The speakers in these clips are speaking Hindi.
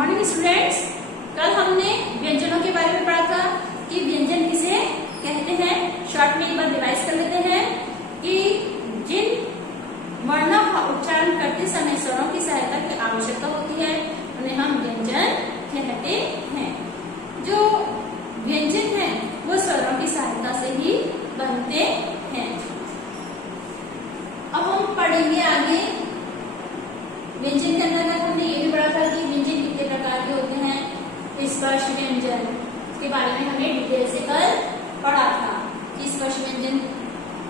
Morning students. कल हमने व्यंजनों के बारे में पढ़ा था कि व्यंजन किसे कहते हैं। शॉर्ट में एक बार रिवाइज कर लेते हैं कि जिन वर्णों का उच्चारण करते समय स्वरों की सहायता की आवश्यकता होती है उन्हें हम व्यंजन कहते हैं। जो व्यंजन है वो स्वरों की सहायता से ही बनते हैं। अब हम पढ़ेंगे आगे। व्यंजन के अंतर्गत हमने ये भी पढ़ा था कि व्यंजन कितने प्रकार के होते हैं। स्पर्श व्यंजन के बारे में हमें डिटेल से कल पढ़ा था कि स्पर्श व्यंजन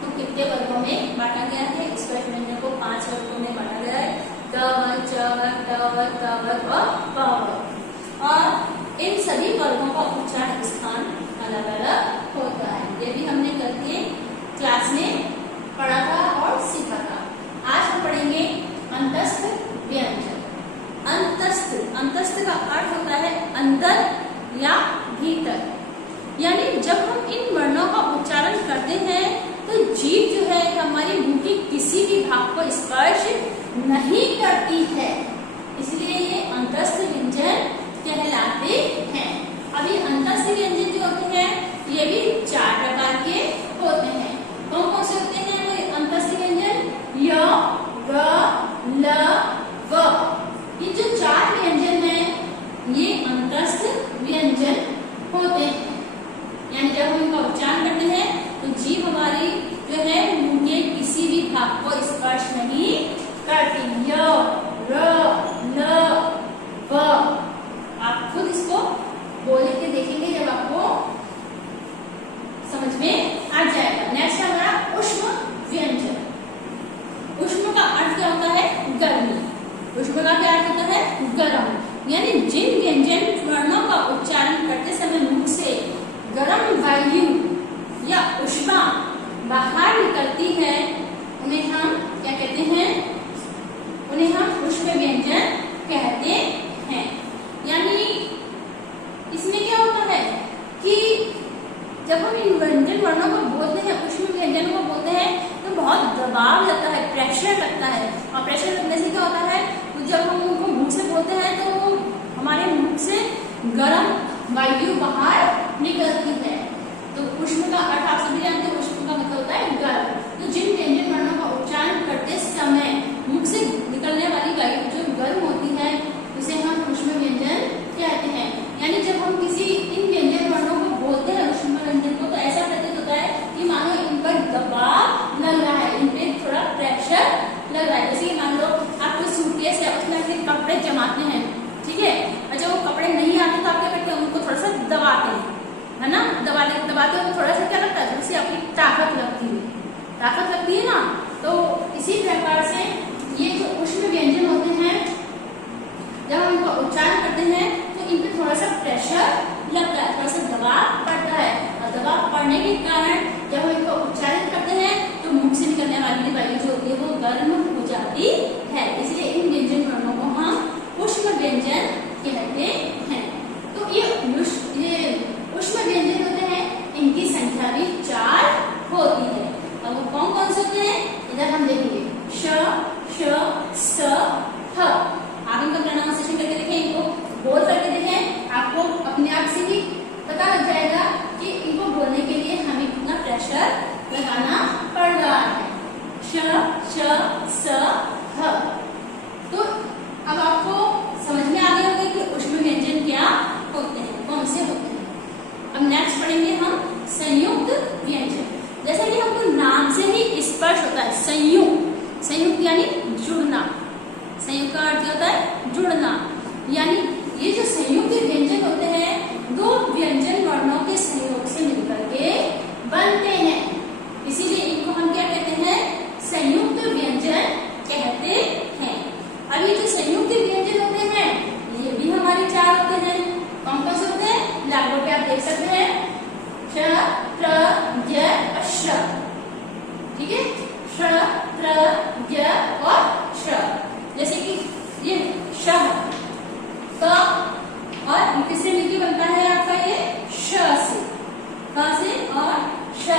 को कितने वर्गों में बांटा गया है। स्पर्श व्यंजन को 5 वर्गों में बांटा गया है। क वर्ग, च वर्ग, ट वर्ग, त वर्ग और प वर्ग। और इन सभी वर्गों का उच्चारण स्थान अलग अलग होता है। ये भी हमने कल के क्लास में पढ़ा था और सीखा था। आज हम पढ़ेंगे अंतस्थ व्यंजन। अंतस्थ का अर्थ होता है अंदर या भीतर। यानी जब हम इन वर्णों का उच्चारण करते हैं तो जीभ जो है हमारे मुंह के किसी भी भाग को स्पर्श नहीं करती है, इसलिए ये अंतस्थ व्यंजन कहलाते हैं। अब ये अंतस्थ व्यंजन जो होते हैं ये भी 4 प्रकार के होते हैं। कौन कौन से होते हैं वो अंतस्थ व्यंजन? य, ग, ल, व। ये जो 4 व्यंजन हैं ये अंतस्थ व्यंजन होते हैं। यानी जब हम इनका उच्चारण करते हैं तो जीभ हमारी जो है मुंह के किसी भी भाग को स्पर्श नहीं करती। य, र, ल, व। आप खुद इसको बोल के देखेंगे जब आपको समझ में आ जाएगा। नेक्स्ट है हमारा ऊष्म व्यंजन। ऊष्म का अर्थ क्या होता है? गर्मी। ऊष्म का क्या अर्थ होता है? गर्म। यानी जिन व्यंजन वर्णों का उच्चारण करते समय मुख से गर्म वायु या ऊष्मा बाहर निकलती है उन्हें हम क्या कहते हैं? उन्हें हम ऊष्म व्यंजन कहते हैं। यानी इसमें क्या होता है कि जब हम इन व्यंजन वर्णों को बोलते हैं, ऊष्म व्यंजनों को बोलते हैं तो बहुत दबाव लगता है, प्रेशर लगता है। और प्रेशर लगने से क्या होता है तो जब हम उनको मुंह से बोलते हैं तो हमारे मुंह से गर्म वायु बाहर निकलती है। तो ऊष्म का अर्थ आप सभी जानते हैं। ऊष्म का मतलब होता है गर्म। तो जिन व्यंजन वर्णों का उच्चारण करते समय मुख से निकलने वाली वायु जो गर्म होती है उसे हम ऊष्म व्यंजन कहते हैं। यानी जब हम किसी इन व्यंजन वर्णों को बोलते हैं ऊष्म व्यंजन को तो ऐसा प्रतीत होता है कि मानो इन पर दबाव लग रहा है, इन पे थोड़ा प्रेशर लग रहा है। जैसे कि मान लो आप कोई सूटकेस है उसमें फिर कपड़े जमाते हैं, ठीक है, और जब वो कपड़े नहीं आते तो आप क्या करते हैं उनको थोड़ा सा दबाते हैं, है ना। दबाते हो तो थोड़ा सा क्या लगता है, थोड़ी सी अपनी ताकत लगती है ना। तो इसी प्रकार से ये जो ऊष्म व्यंजन होते हैं जब हम इनका उच्चारण करते हैं तो इन पे थोड़ा सा प्रेशर लगता है, थोड़ा सा दबाव पड़ता है। और दबाव पड़ने के कारण जब हम इनको उच्चारण करते हैं तो मुख से निकलने वाली वायु जो होती है वो गर्म हो जाती है। इसलिए इन व्यंजन वर्णों को हम ऊष्म व्यंजन कहते हैं। तो ये ऊष्म व्यंजन होते हैं, इनकी संख्या भी 4 होती है। और वो कौन कौन से होते हैं इधर हम देखेंगे। श, श, स, ह। आप इनका प्रोनाउंसिएशन करके देखें, इनको बोल करके देखें, आपको अपने आप से ही पता लग जाएगा कि इनको बोलने के लिए हमें कितना प्रेशर लगाना पड़ रहा है। श, श, स, ह। तो अब आपको समझ में आ गया होगा कि ऊष्म व्यंजन क्या होते हैं, कौन से होते हैं। अब नेक्स्ट पढ़ेंगे हम संयुक्त व्यंजन। जैसे कि हमको नाम से ही स्पर्श होता है संयुक्त यानी जुड़ना। संयुक्त का अर्थ होता है जुड़ना। यानी ये जो संयुक्त व्यंजन होते हैं 2 व्यंजन वर्णों के संयोग से मिलकर के बनते हैं, इसीलिए इनको हम क्या कहते हैं? संयुक्त व्यंजन कहते हैं। अब ये जो संयुक्त व्यंजन होते हैं ये भी हमारे 4 होते हैं। कौन कौन से होते हैं? ब्लैकबोर्ड पे आप देख सकते हैं। श, त्र, य, श। ठीक है, श, त्र, य और श। जैसे कि ये श क और किससे मिलकर बनता है आपका ये श से, क से और श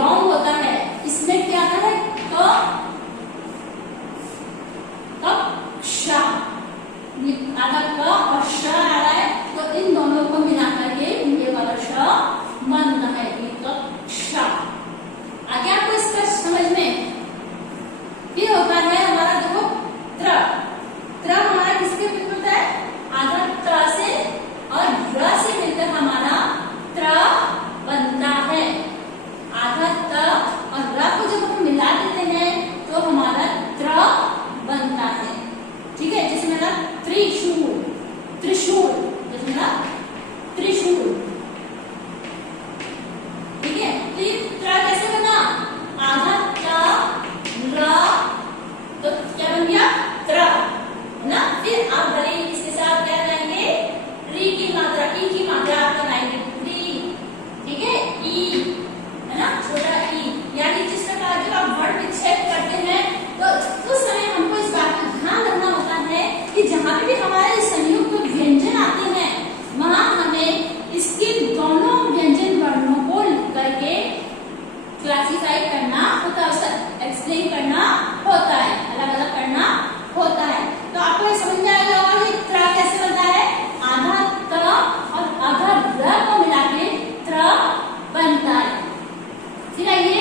लॉन्ग होता है, इसमें क्या आता है श, आधा क और श आ रहा है, तो इन दोनों को मिलाकर के ये वाला श बनता है, श। आगे आपको इसका समझ में फिर होता है हमारा देखो त्र। त्र हमारा किसके मिलकर होता है, आधा त्र से और र से मिलकर हमारा त्र बनता है। आधा त और र को जब हम मिला देते हैं तो हमारा त्र बनता है। ठीक है, जैसे मेरा त्रिशूल, त्रिशूल, जैसे मेरा त्रिशूल। ठीक है, तो ये त्र कैसे बना, आधा त र, तो क्या बन गया त्र ना। फिर आप भले इसके साथ क्या लगाएंगे, री की मात्रा, ई की मात्रा आप लगाएंगे, री। ठीक है, ई है ना, छोटा ई। यानी जिस प्रकार जब आप वर्ण विच्छेद करते हैं तो उस समय हमको इस बात का ध्यान रखना होता है कि जहां पे भी हमारे संयुक्त व्यंजन आते हैं वहां हमें इसके दोनों व्यंजन वर्णों को लिख करके क्लासिफाई करना होता है, उसका एक्सप्लेन करना होता है, अलग अलग करना होता है। तो आपको ये समझ में आएगा और ये त्र कैसे बनता है, आधा त और आधा र को मिला के त्र बनता है। फिर आइए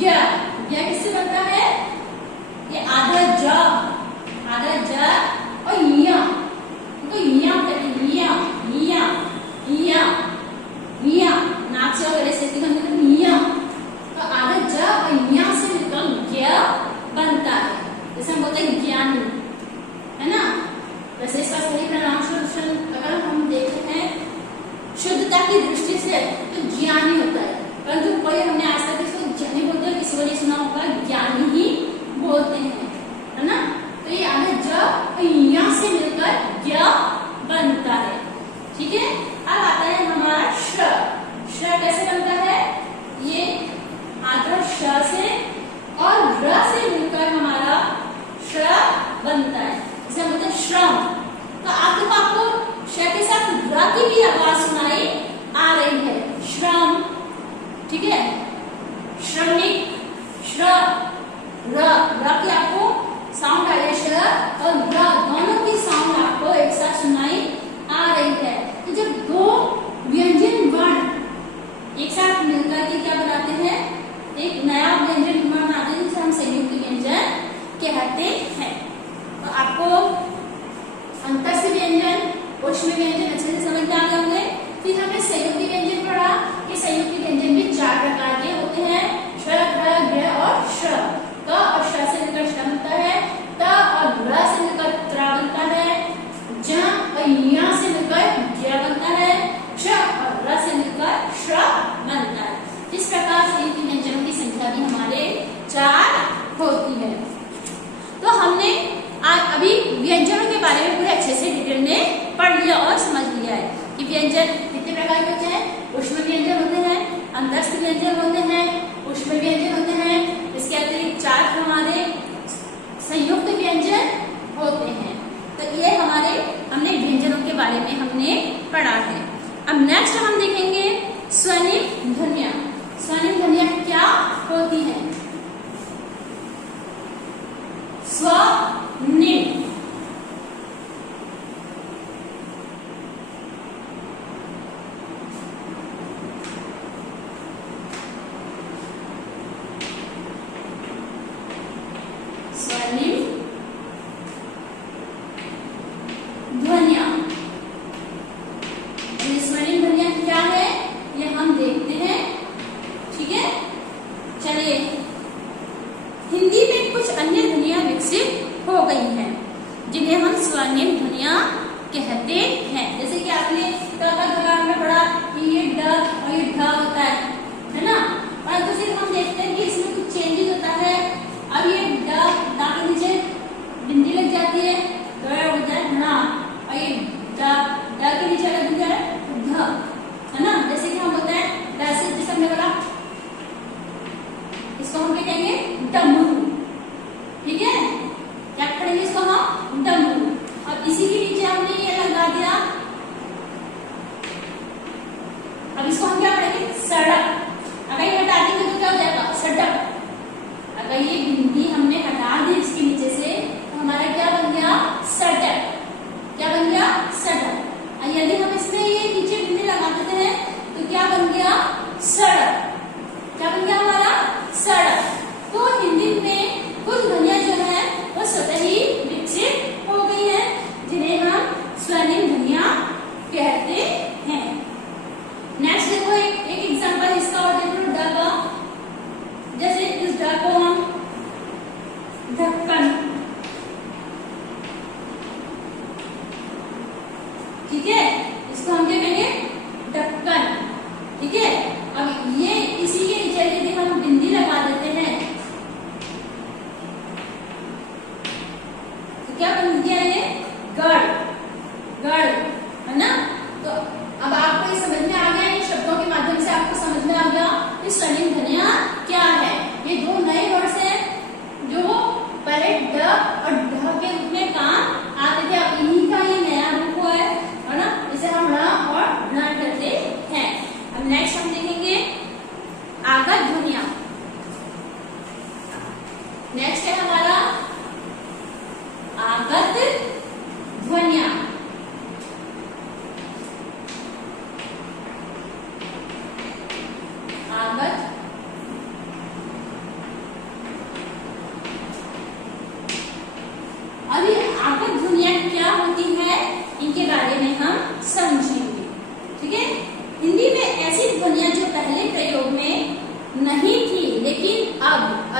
य, य किससे बनता है, ये आधा ज, आधा ज और य, तो य कहते हैं, य नाक से और ऐसे हम य, तो आधा ज और य से मिलकर ज्ञ बनता है। जैसे हम बोलते हैं ज्ञानी, है ना। वैसे इसका सही प्रोनाउंसिएशन अगर हम देखते हैं शुद्धता की दृष्टि से तो ज्ञानी होता है, परंतु कोई हमने आज तक इसको ज्ञानी बोलते हैं, किसी को नहीं सुना होगा, ज्ञानी ही बोलते हैं, है ना। तो ये आधा ज य से मिलकर ज्ञ बनता है। ठीक है, अब आता है हमारा श। श कैसे बनता है, ये आधा श से और र से मिलकर हमारा श बनता है, इसे हम बोलते हैं श्रम। तो आपको श के साथ र की भी आवाज सुनाई आ रही है, श्रम। ठीक है, श्रमिक, श्र, र की आपको साउंड आ रही है, श और र दोनों की साउंड आपको एक साथ सुनाई आ रही है। तो जब दो व्यंजन वर्ण एक साथ मिलकर के क्या बनाते हैं, एक नया व्यंजन वर्ण बनाते हैं जिसे हम संयुक्त व्यंजन कहते हैं। तो आपको अंतस्थ व्यंजन, ऊष्म व्यंजन अच्छे से समझ में आ गए होंगे। फिर हमने संयुक्त व्यंजन पढ़ा कि संयुक्त व्यंजन भी 4 प्रकार के होते हैं, श, त्र, ग्र और श। क और श से मिलकर श बनता है, त और र से मिलकर त्र बनता है, ज और य से मिलकर ज्ञ बनता है, श और र से मिलकर श्र बनता है। इस प्रकार संयुक्त व्यंजनों की संख्या भी हमारे 4 होती है। तो हमने आज अभी व्यंजनों के बारे में पूरे अच्छे से डिटेल में पढ़ लिया और समझ लिया है कि व्यंजन कितने प्रकार के होते हैं। ऊष्म व्यंजन होते हैं, अंतस्थ व्यंजन होते हैं, ऊष्म व्यंजन होते हैं, इसके अतिरिक्त 4 हमारे संयुक्त व्यंजन होते हैं। तो ये हमारे हमने व्यंजनों के बारे में हमने पढ़ा है। अब नेक्स्ट हम देखेंगे स्वनिम ध्वनियां। स्वनिम ध्वनियां क्या होती हैं, स्वनिम, स्वनिम ध्वनियां। स्वनिम ध्वनियां क्या है ये हम देखते हैं। ठीक है, चलिए हिंदी में कुछ अन्य ध्वनियां विकसित हो गई हैं जिन्हें हम स्वनिम ध्वनियां कहते हैं। जैसे कि आपने में पढ़ा कि ये ड और ये ढ होता है ना। और दूसरी हम देखते हैं कि इसमें कुछ चेंजेस होता है। अब ये ड के नीचे बिंदी लग जाती है तो हो जाता है ढ, और ये ड के नीचे लग जाता है ध, है ना। जैसे कि हम बोलते हैं वैसे, जैसे हमने बोला इसको हम क्या कहेंगे, डमरू। ठीक है, क्या पढ़ेंगे इसको हम, डमरू। अब इसी के नीचे हमने ये लगा दिया, अब इसको हम क्या पढ़ेंगे, सड़क। अगर ये हटा देंगे तो क्या हो जाएगा,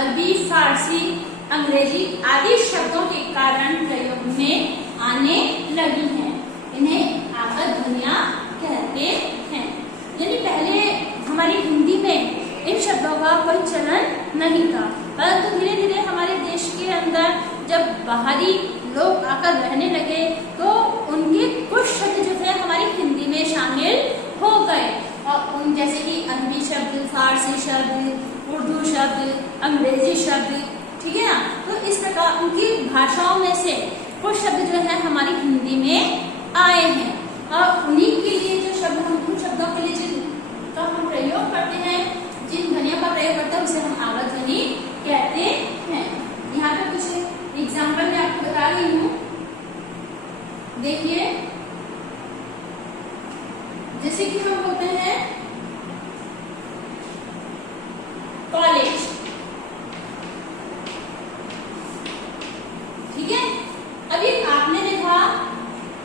अरबी, फारसी, अंग्रेजी आदि शब्दों के कारण प्रयोग में आने लगी हैं। इन्हें आगत ध्वनियां कहते हैं। यानी पहले हमारी हिंदी में इन शब्दों का कोई चलन नहीं था, परंतु धीरे धीरे हमारे देश के अंदर जब बाहरी लोग आकर रहने लगे तो उनके कुछ शब्द जो थे हमारी हिंदी में शामिल हो गए, और उन जैसे कि अरबी शब्द, फारसी शब्द, उर्दू शब्द, अंग्रेजी शब्द, ठीक है ना। तो इस प्रकार उनकी भाषाओं में से कुछ शब्द जो है हमारी हिंदी में आए हैं, और उन्हीं के लिए जो शब्द हम उन शब्दों के लिए जिनका हम प्रयोग करते हैं, जिन ध्वनियों का प्रयोग करते हैं उसे हम आगत ध्वनि कहते हैं। यहाँ पर कुछ एग्जाम्पल मैं आपको बता रही हूँ, देखिए। जैसे कि हम बोलते हैं कॉलेज, ठीक है। अभी आपने देखा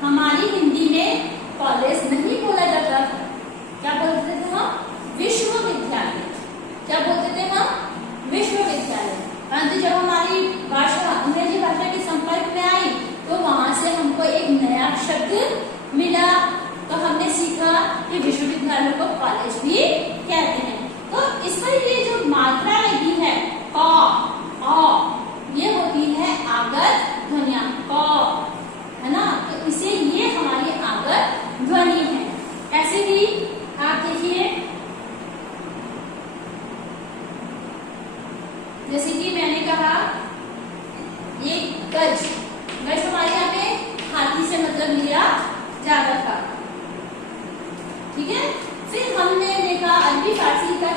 हमारी हिंदी में कॉलेज नहीं बोला जाता, क्या बोलते थे हम? विश्वविद्यालय। क्या बोलते थे हम? विश्वविद्यालय। परंतु जब हमारी भाषा अंग्रेजी भाषा के संपर्क में आई तो वहां से हमको एक नया शब्द मिला, तो हमने सीखा कि विश्वविद्यालय को कॉलेज भी कहते हैं। तो इस पर ये जो मात्रा लगी है क, अ, ये होती है आगत ध्वनियां, क, है ना। तो इसे ये हमारी आगत ध्वनि है। ऐसे ही आप देखिए, जैसे कि मैंने कहा ये गज, गज हमारे यहाँ पे हाथी से मतलब लिया जाता था, ठीक है। फिर हमने देखा अरबी फारसी का,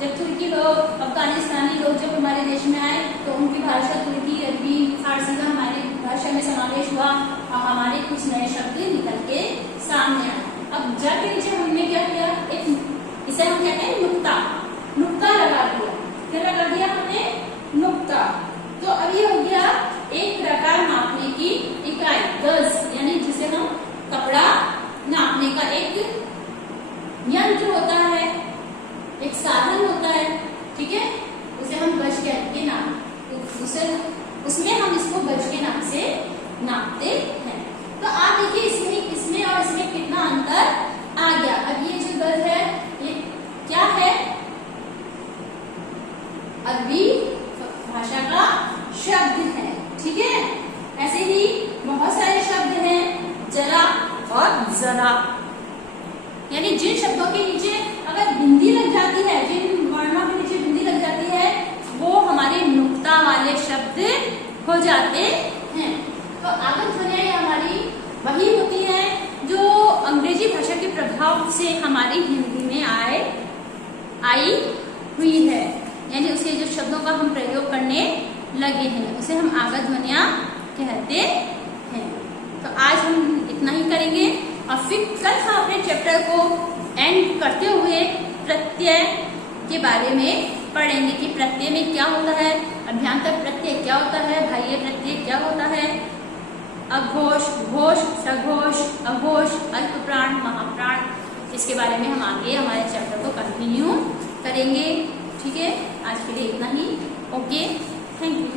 जब तुर्की लोग, अफगानिस्तानी लोग जब हमारे देश में आए तो उनकी भाषा तुर्की, अरबी, फारसी का हमारी भाषा में समावेश हुआ और हमारे कुछ नए शब्द निकल के सामने आए। अब जाके नीचे हमने क्या किया, एक इसे हम कहते हैं नुक्ता, नुक्ता लगा दिया। क्या लगा दिया हमने? नुक्ता। तो अब ये हो गया एक प्रकार मापने की इकाई, गज, यानी जिसे हम कपड़ा नापने का एक यंत्र होता है, एक साधन होता है, ठीक है। उसे हम गज के नाम, उसमें हम इसको गज के नाम से नापते हैं। तो आप देखिए इसमें और इसमें कितना अंतर आ गया। अब ये जो गज है ये क्या है? अरबी भाषा का शब्द है, ठीक है। ऐसे ही बहुत सारे शब्द हैं, जरा और जरा, यानी जिन शब्दों के नीचे अगर बिंदी लग जाती है, जिन वर्णों के नीचे बिंदी लग जाती है, वो हमारे नुक्ता वाले शब्द हो जाते हैं। तो आगत ध्वनियां हमारी वही होती है जो अंग्रेजी भाषा के प्रभाव से हमारी हिंदी में आई हुई है, यानी उसे जो शब्दों का हम प्रयोग करने लगे हैं उसे हम आगत ध्वनियां कहते हैं। तो आज हम इतना ही करेंगे और फिर कल हम अपने चैप्टर को एंड करते हुए प्रत्यय के बारे में पढ़ेंगे कि प्रत्यय में क्या होता है, अभ्यंतर प्रत्यय क्या होता है, बाह्य प्रत्यय क्या होता है, अघोष, घोष, सघोष, अघोष, अल्पप्राण, महाप्राण। इसके बारे में हम आगे हमारे चैप्टर को कंटिन्यू करेंगे, ठीक है। आज के लिए इतना ही, ओके, थैंक यू।